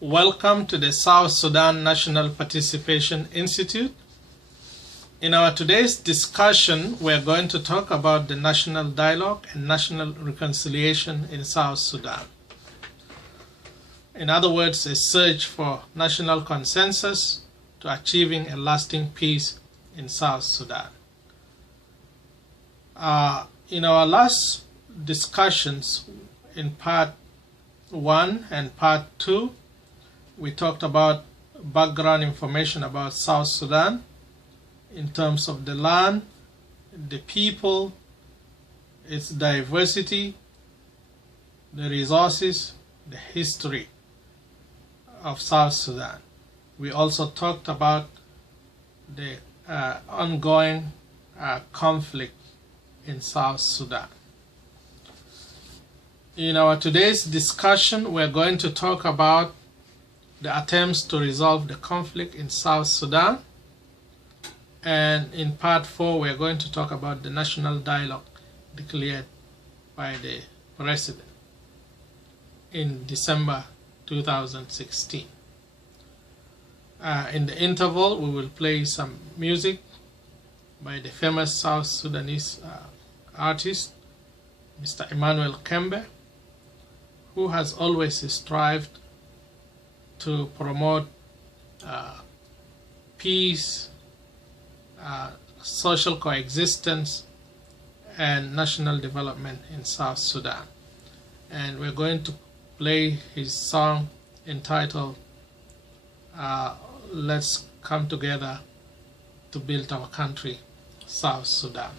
Welcome to the South Sudan National Participation Institute. In our today's discussion, we're going to talk about the national dialogue and national reconciliation in South Sudan. In other words, a search for national consensus to achieving a lasting peace in South Sudan. In our last discussions in part 1 and part 2, we talked about background information about South Sudan in terms of the land, the people, its diversity, the resources, the history of South Sudan. We also talked about the ongoing conflict in South Sudan. In our today's discussion, we're going to talk about the attempts to resolve the conflict in South Sudan. And in part 4, we're going to talk about the national dialogue declared by the President in December 2016. In the interval, we will play some music by the famous South Sudanese artist, Mr. Emmanuel Kembe, who has always strived to promote peace, social coexistence, and national development in South Sudan. And we're going to play his song entitled Let's Come Together to Build Our Country, South Sudan.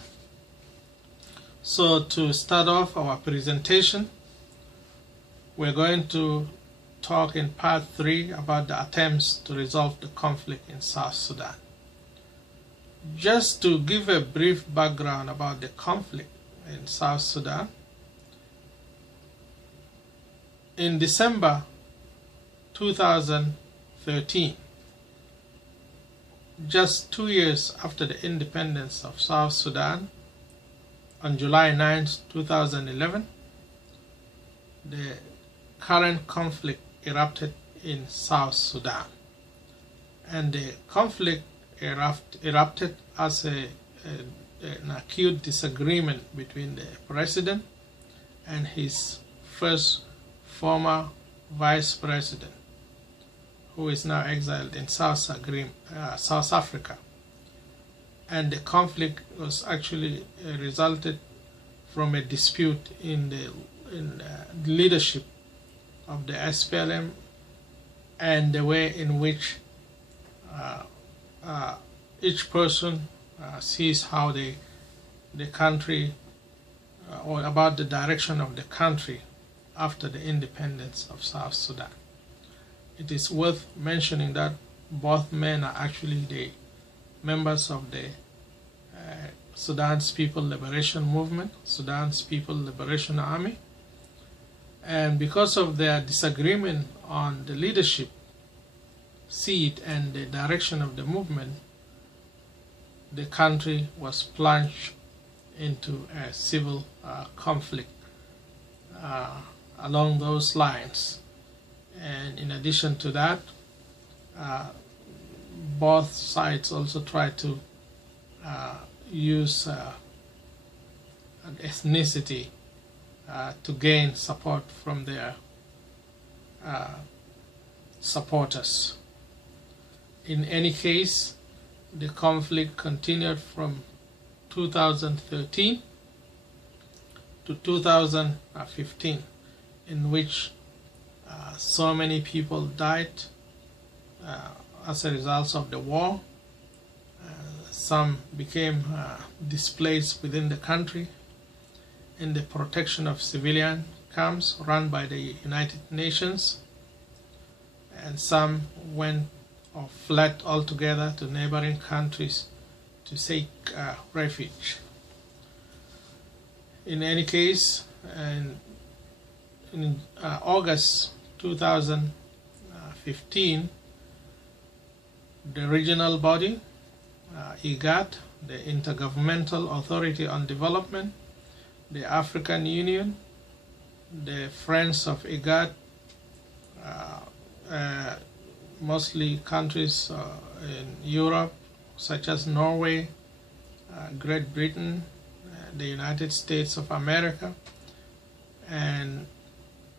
So to start off our presentation, we're going to talk in part 3 about the attempts to resolve the conflict in South Sudan. Just to give a brief background about the conflict in South Sudan, in December 2013, just 2 years after the independence of South Sudan, on July 9, 2011, the current conflict erupted in South Sudan. And the conflict erupted as an acute disagreement between the president and his first former vice president, who is now exiled in South Africa. And the conflict was actually resulted from a dispute in the leadership of the SPLM and the way in which each person sees how the country or about the direction of the country after the independence of South Sudan. It is worth mentioning that both men are actually the members of the Sudan's People Liberation Movement, Sudan's People Liberation Army. And because of their disagreement on the leadership seat and the direction of the movement, the country was plunged into a civil conflict along those lines. And in addition to that, both sides also tried to use an ethnicity to gain support from their supporters. In any case, the conflict continued from 2013 to 2015, in which so many people died as a result of the war. Some became displaced within the country in the protection of civilian camps run by the United Nations, and some went or fled altogether to neighboring countries to seek refuge. In any case, in August 2015, the regional body, IGAD, the Intergovernmental Authority on Development, the African Union, the Friends of IGAD, mostly countries in Europe, such as Norway, Great Britain, the United States of America, and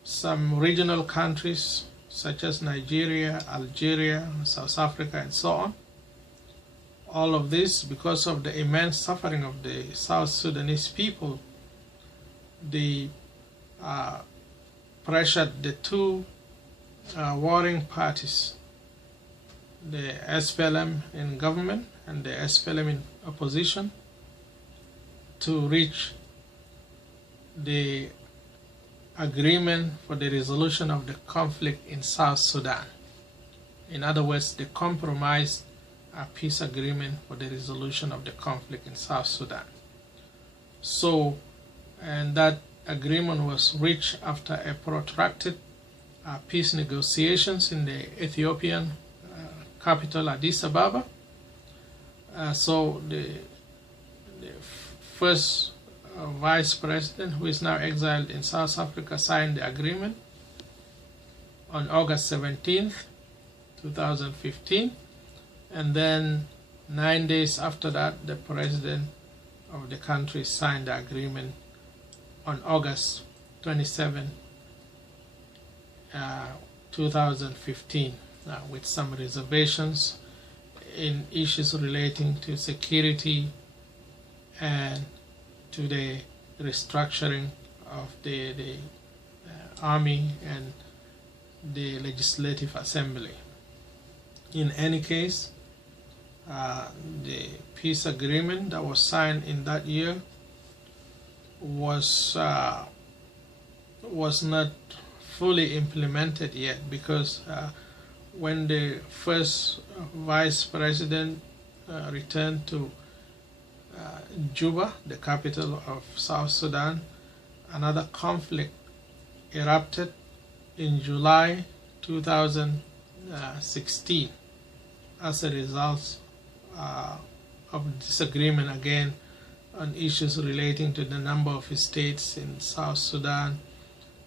some regional countries such as Nigeria, Algeria, South Africa, and so on. All of this because of the immense suffering of the South Sudanese people. They pressured the two warring parties, the SPLM in government and the SPLM in opposition, to reach the agreement for the resolution of the conflict in South Sudan. In other words, the compromise a peace agreement for the resolution of the conflict in South Sudan. So, and that agreement was reached after a protracted peace negotiations in the Ethiopian capital Addis Ababa. So the first vice president, who is now exiled in South Africa, signed the agreement on August 17th, 2015. And then 9 days after that, the president of the country signed the agreement on August 27, 2015, with some reservations in issues relating to security and to the restructuring of the army and the legislative assembly. In any case, the peace agreement that was signed in that year was not fully implemented yet, because when the first vice president returned to Juba, the capital of South Sudan, another conflict erupted in July 2016 as a result of disagreement again on issues relating to the number of states in South Sudan,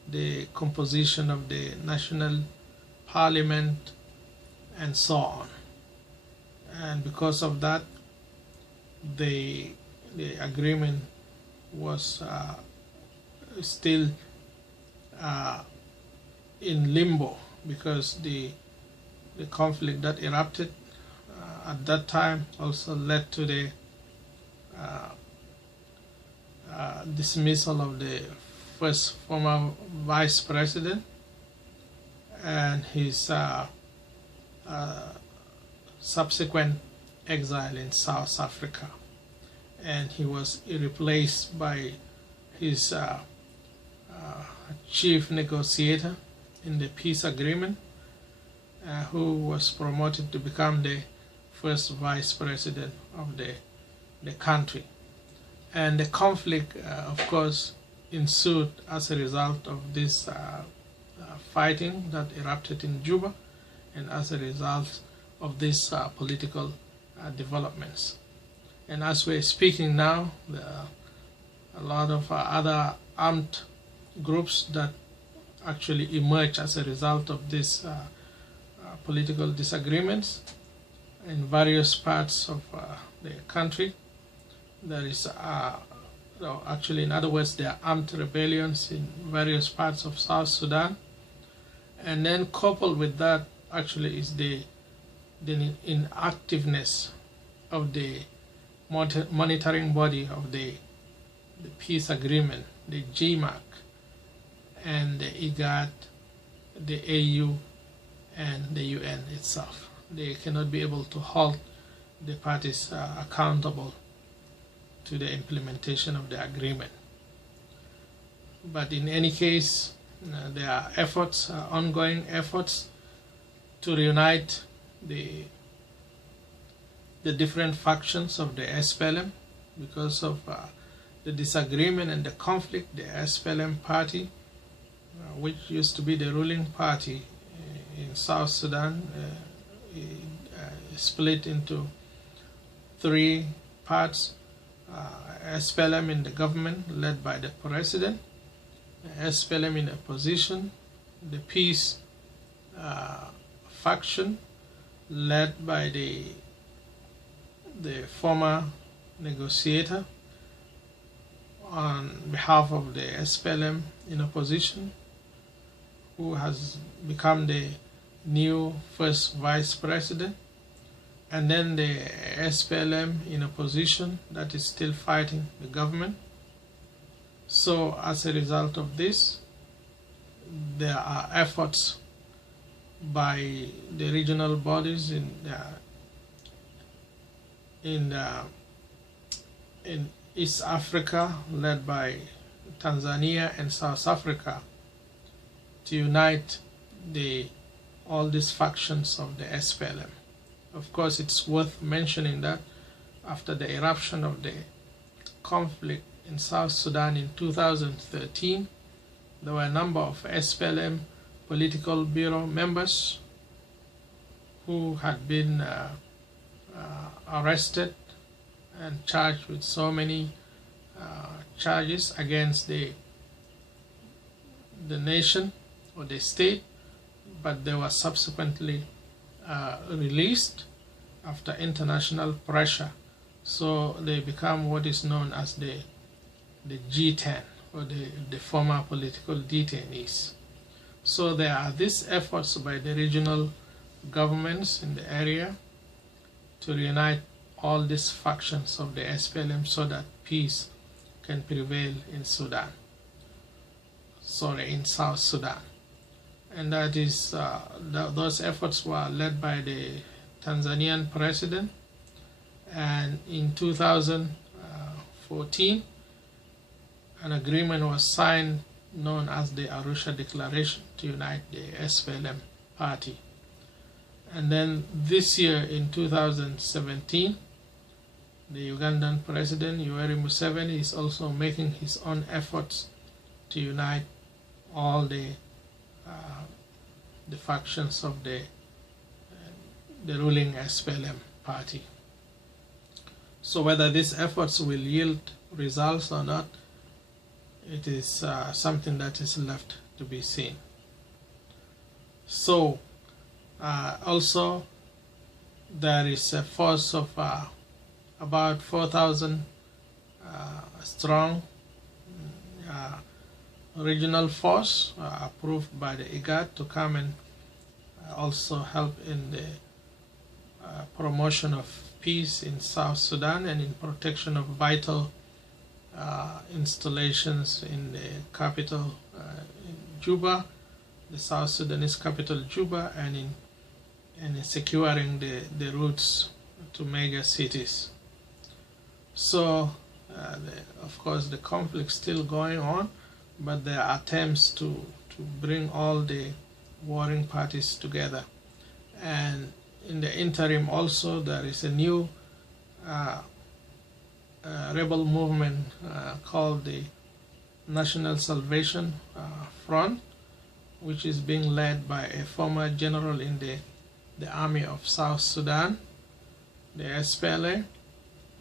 the composition of the national parliament, and so on. And because of that, the agreement was still in limbo, because the conflict that erupted at that time also led to the dismissal of the first former vice president and his subsequent exile in South Africa, and he was replaced by his chief negotiator in the peace agreement, who was promoted to become the first vice president of the country. And the conflict, of course, ensued as a result of this fighting that erupted in Juba, and as a result of these political developments. And as we're speaking now, there are a lot of other armed groups that actually emerge as a result of these political disagreements in various parts of the country. There is actually, in other words, there are armed rebellions in various parts of South Sudan. And then coupled with that actually is the inactiveness of the monitoring body of the peace agreement, the GMAC, and the IGAD, the AU, and the UN itself. They cannot be able to hold the parties accountable to the implementation of the agreement. But in any case, there are efforts, ongoing efforts, to reunite the different factions of the SPLM. Because of the disagreement and the conflict, the SPLM party, which used to be the ruling party in South Sudan, split into three parts. SPLM in the government, led by the president, SPLM in opposition, the peace faction led by the former negotiator on behalf of the SPLM in opposition, who has become the new first vice president, and then the SPLM in opposition that is still fighting the government. So as a result of this, there are efforts by the regional bodies in East Africa, led by Tanzania and South Africa, to unite all these factions of the SPLM. Of course, it's worth mentioning that after the eruption of the conflict in South Sudan in 2013, there were a number of SPLM political bureau members who had been arrested and charged with so many charges against the nation or the state, but they were subsequently released after international pressure. So they become what is known as the G10, or the former political detainees. So there are these efforts by the regional governments in the area to reunite all these factions of the SPLM so that peace can prevail in Sudan. In South Sudan. And that is, those efforts were led by the Tanzanian president, and in 2014 an agreement was signed known as the Arusha Declaration to unite the SPLM party. And then this year in 2017, the Ugandan president Yoweri Museveni is also making his own efforts to unite all the factions of the ruling SPLM party. So whether these efforts will yield results or not, it is something that is left to be seen. So also there is a force of about 4,000 strong regional force approved by the IGAD to come and also help in the promotion of peace in South Sudan and in protection of vital installations in the capital in Juba, the South Sudanese capital Juba, and in securing the routes to major cities. So of course the conflict is still going on, but there are attempts to bring all the warring parties together. And in the interim also there is a new rebel movement called the National Salvation Front, which is being led by a former general in the army of South Sudan, the SPLA,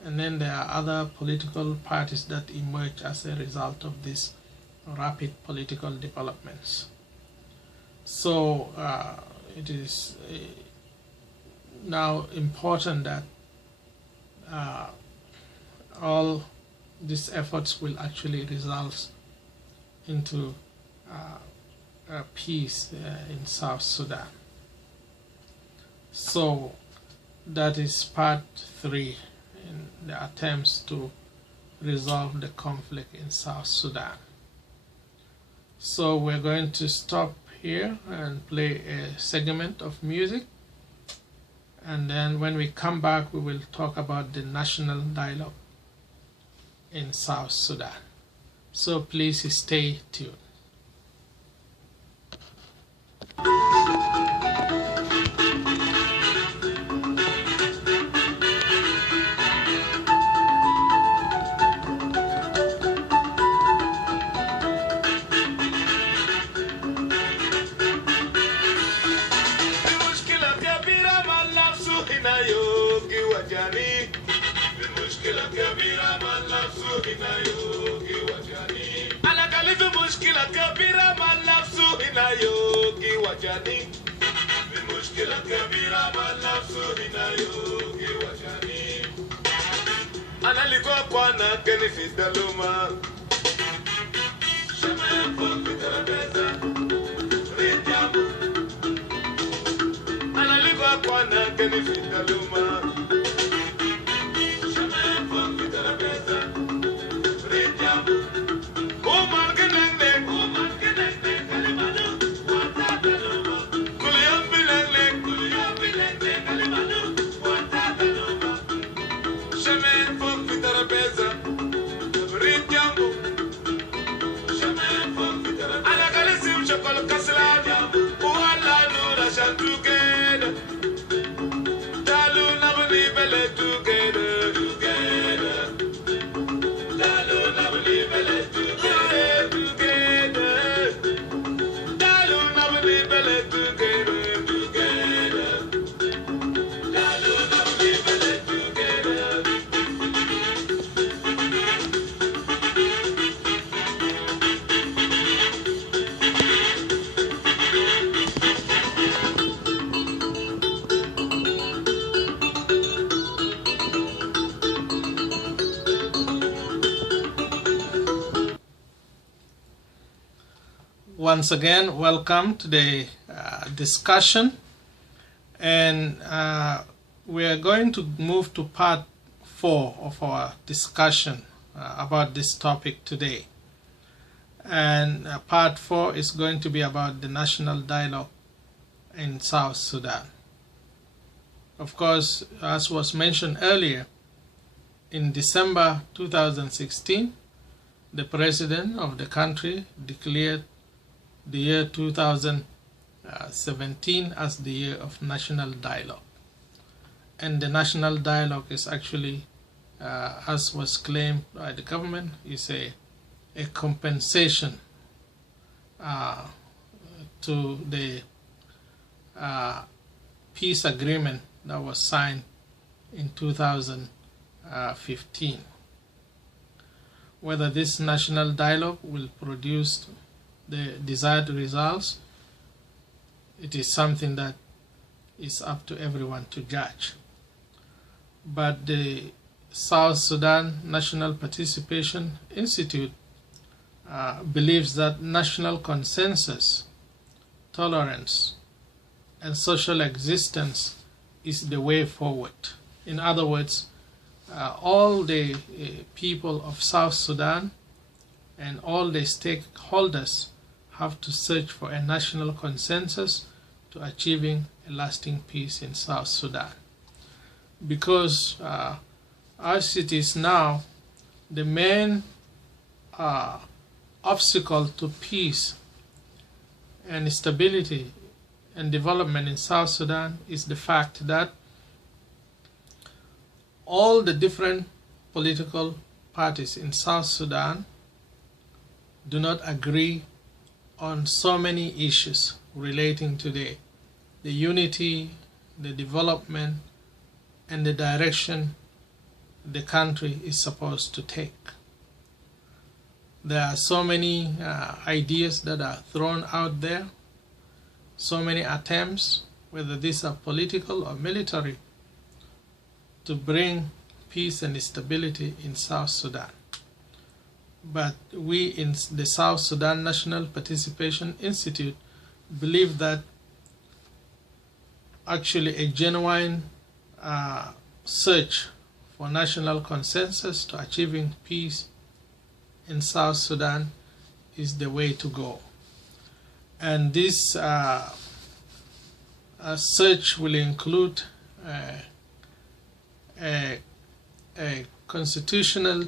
and then there are other political parties that emerge as a result of these rapid political developments. So it is now important that all these efforts will actually result into peace in South Sudan. So that is part 3 in the attempts to resolve the conflict in South Sudan. So we're going to stop here and play a segment of music, and then when we come back we will talk about the national dialogue in South Sudan. So please stay tuned. Ana kalifi mushkila kabira malafu inayogi wajani Analikuwa kwana kenefis daluma. Chemin pour Peter Beza. Retiamu. Analikuwa kwana kenefis daluma. Chemin pour Peter Beza. Retiamu. Kuman kenekne, kalimanu. Wata daluma. Kuliyam bilekne, kalimanu. Wata daluma. Chemin pour Peter Beza. Retiamu. Chemin pour Peter Beza. Anakalisim chokol kaslada. Uwala nura shantukeda. Dalu nabni bele together. Dalu nabni bele together. Dalu nabni bele together. Dalu nabni bele together. Once again, welcome to the discussion, and we are going to move to part 4 of our discussion about this topic today. And part 4 is going to be about the national dialogue in South Sudan. Of course, as was mentioned earlier, in December 2016, the president of the country declared the year 2017 as the year of national dialogue. And the national dialogue is actually, as was claimed by the government, is a compensation to the peace agreement that was signed in 2015. Whether this national dialogue will produce the desired results, it is something that is up to everyone to judge. But the South Sudan National Participation Institute believes that national consensus, tolerance, and social existence is the way forward. In other words, all the people of South Sudan and all the stakeholders have to search for a national consensus to achieving a lasting peace in South Sudan. Because as it is now, the main obstacle to peace and stability and development in South Sudan is the fact that all the different political parties in South Sudan do not agree on so many issues relating to the unity, the development, and the direction the country is supposed to take. There are so many ideas that are thrown out there, so many attempts, whether these are political or military, to bring peace and stability in South Sudan. But we in the South Sudan National Participation Institute believe that actually a genuine search for national consensus to achieving peace in South Sudan is the way to go. And this search will include a constitutional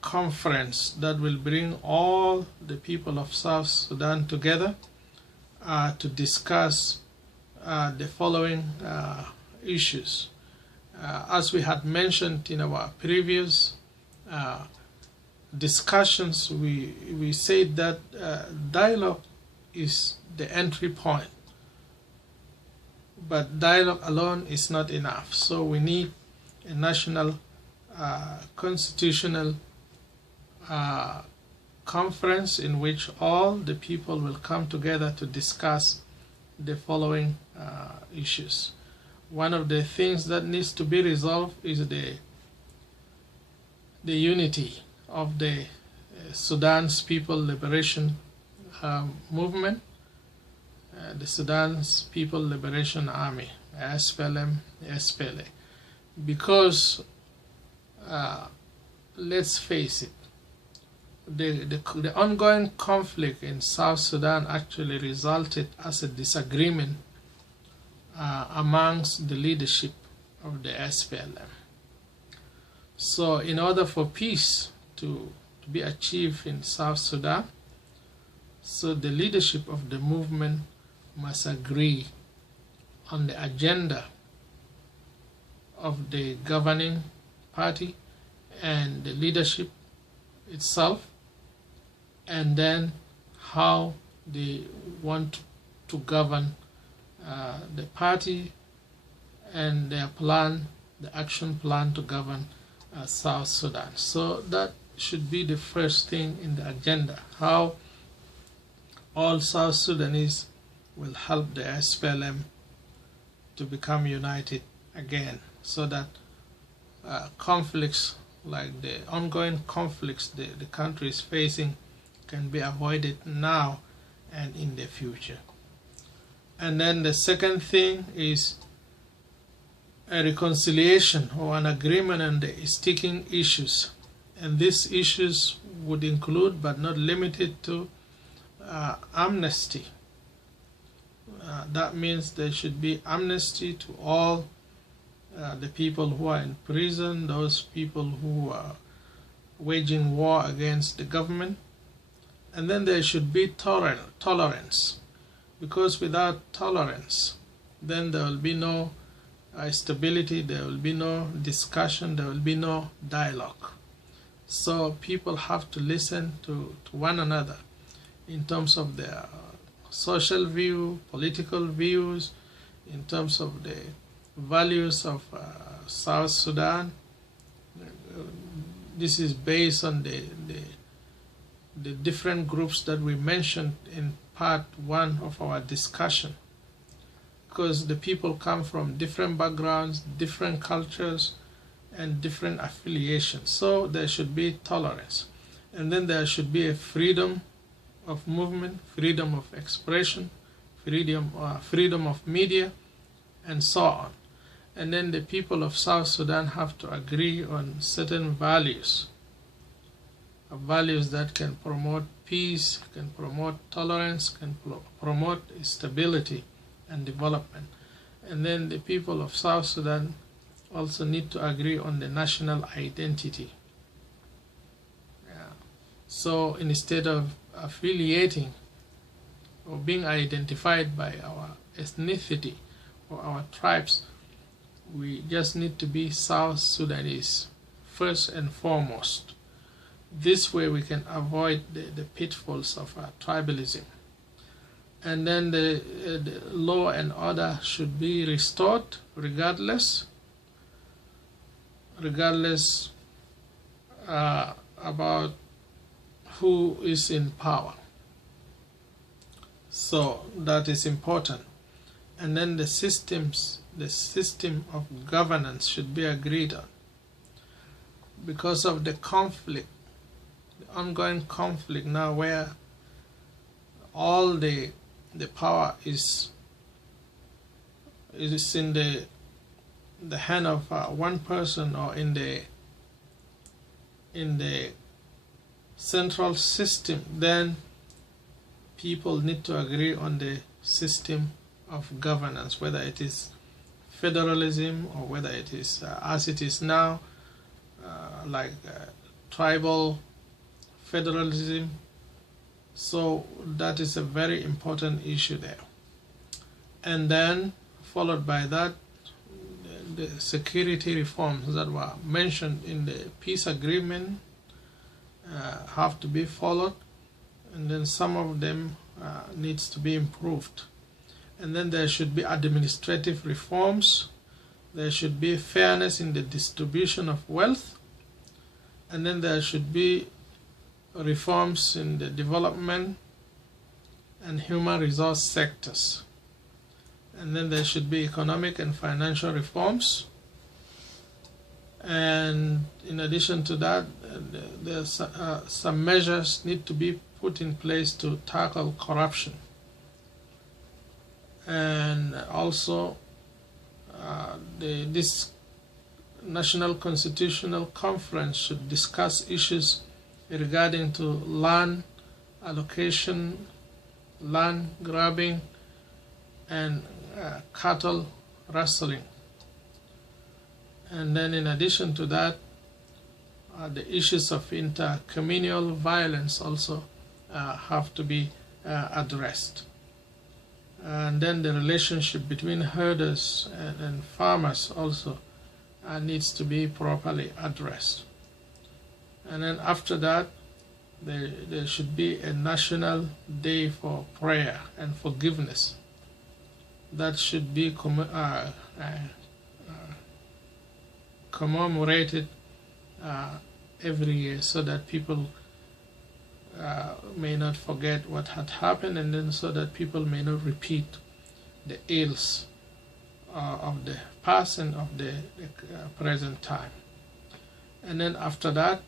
conference that will bring all the people of South Sudan together to discuss the following issues. As we had mentioned in our previous discussions, we said that dialogue is the entry point, but dialogue alone is not enough. So we need a national constitutional conference in which all the people will come together to discuss the following issues. one of the things that needs to be resolved is the unity of the Sudan's People Liberation Movement, the Sudan's People Liberation Army, SPLM, SPLA. Because let's face it, the ongoing conflict in South Sudan actually resulted as a disagreement amongst the leadership of the SPLM. So in order for peace to be achieved in South Sudan, so the leadership of the movement must agree on the agenda of the governing party and the leadership itself, and then how they want to govern the party and their plan, the action plan to govern South Sudan. So that should be the first thing in the agenda, how all South Sudanese will help the SPLM to become united again, so that conflicts like the ongoing conflicts the country is facing can be avoided now and in the future. And then the second thing is a reconciliation or an agreement on the sticking issues. And these issues would include, but not limited to, amnesty. That means there should be amnesty to all the people who are in prison, those people who are waging war against the government. And then there should be tolerance, because without tolerance, then there will be no stability, there will be no discussion, there will be no dialogue. So people have to listen to one another in terms of their social view, political views, in terms of the values of South Sudan. This is based on the different groups that we mentioned in part 1 of our discussion, because the people come from different backgrounds, different cultures, and different affiliations. So there should be tolerance, and then there should be a freedom of movement, freedom of expression, freedom of media, and so on. And then the people of South Sudan have to agree on certain values that can promote peace, can promote tolerance, can promote stability and development. And then the people of South Sudan also need to agree on the national identity. So instead of affiliating or being identified by our ethnicity or our tribes, we just need to be South Sudanese first and foremost. This way we can avoid the pitfalls of tribalism. And then the law and order should be restored regardless about who is in power. So that is important. And then the system of governance should be agreed on. Because of the conflict, the ongoing conflict now, where all the power is in the hand of one person, or in the central system, then people need to agree on the system of governance, whether it is federalism or whether it is as it is now, like tribal federalism. So that is a very important issue there. And then followed by that, the security reforms that were mentioned in the peace agreement have to be followed, and then some of them needs to be improved. And then there should be administrative reforms, there should be fairness in the distribution of wealth, and then there should be reforms in the development and human resource sectors. And then there should be economic and financial reforms. And in addition to that, there's some measures need to be put in place to tackle corruption. And also, this National Constitutional Conference should discuss issues regarding to land allocation, land grabbing, and cattle rustling. And then in addition to that, the issues of intercommunal violence also have to be addressed. And then the relationship between herders and farmers also needs to be properly addressed. And then after that, there should be a national day for prayer and forgiveness. That should be commemorated every year, so that people may not forget what had happened, and then so that people may not repeat the ills of the past and of the present time. And then after that,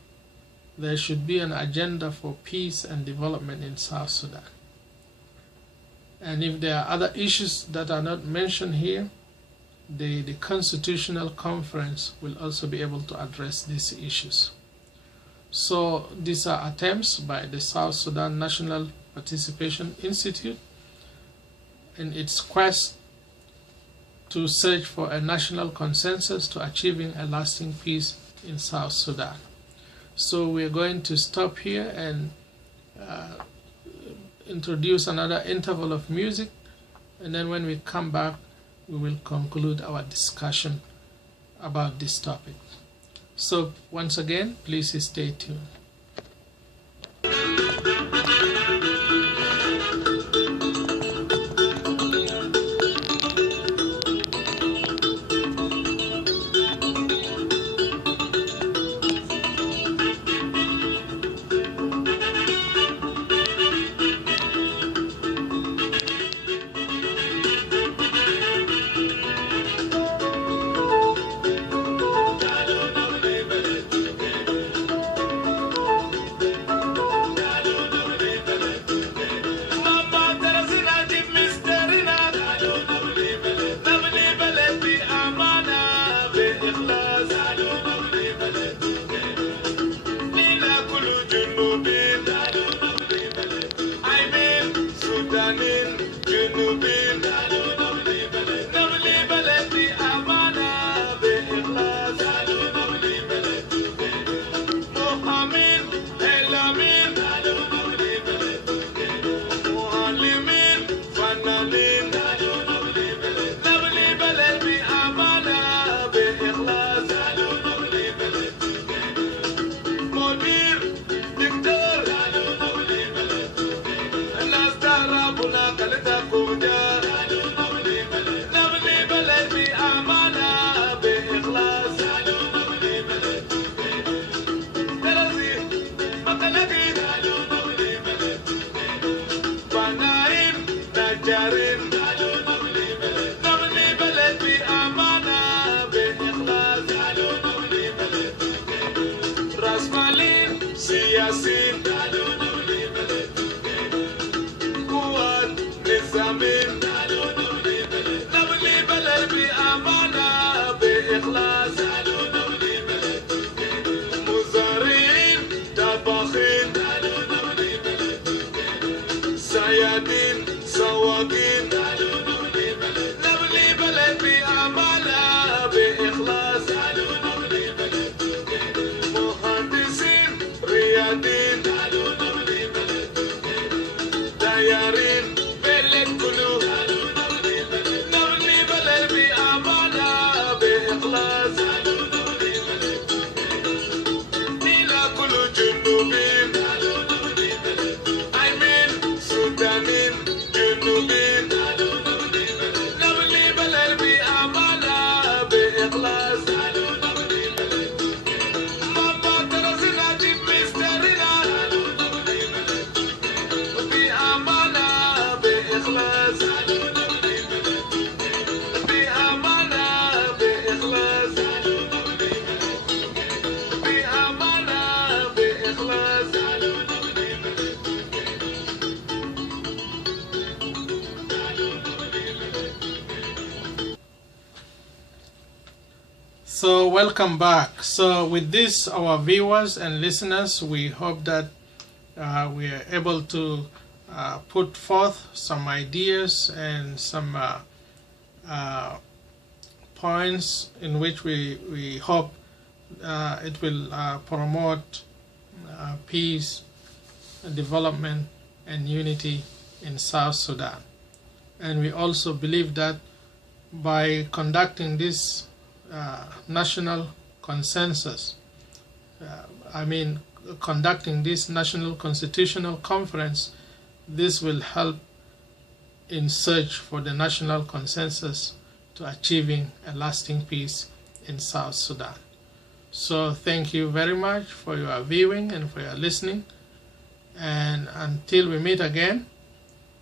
there should be an agenda for peace and development in South Sudan. And if there are other issues that are not mentioned here, the Constitutional Conference will also be able to address these issues. So these are attempts by the South Sudan National Participation Institute in its quest to search for a national consensus to achieving a lasting peace in South Sudan. So we're going to stop here and introduce another interval of music, and then when we come back, we will conclude our discussion about this topic. So once again, please stay tuned. So welcome back. So with this, our viewers and listeners, we hope that we are able to put forth some ideas and some points in which we hope it will promote peace, development, and unity in South Sudan. And we also believe that by conducting this national consensus, conducting this national constitutional conference, this will help in search for the national consensus to achieving a lasting peace in South Sudan. So thank you very much for your viewing and for your listening. And until we meet again,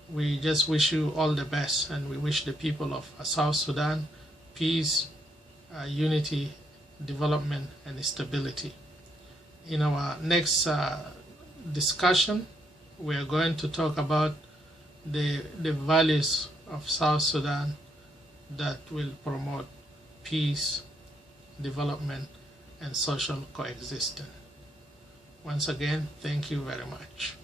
we just wish you all the best, and we wish the people of South Sudan peace, unity, development, and stability. In our next discussion, we are going to talk about the values of South Sudan that will promote peace, development, and social coexistence. Once again, thank you very much.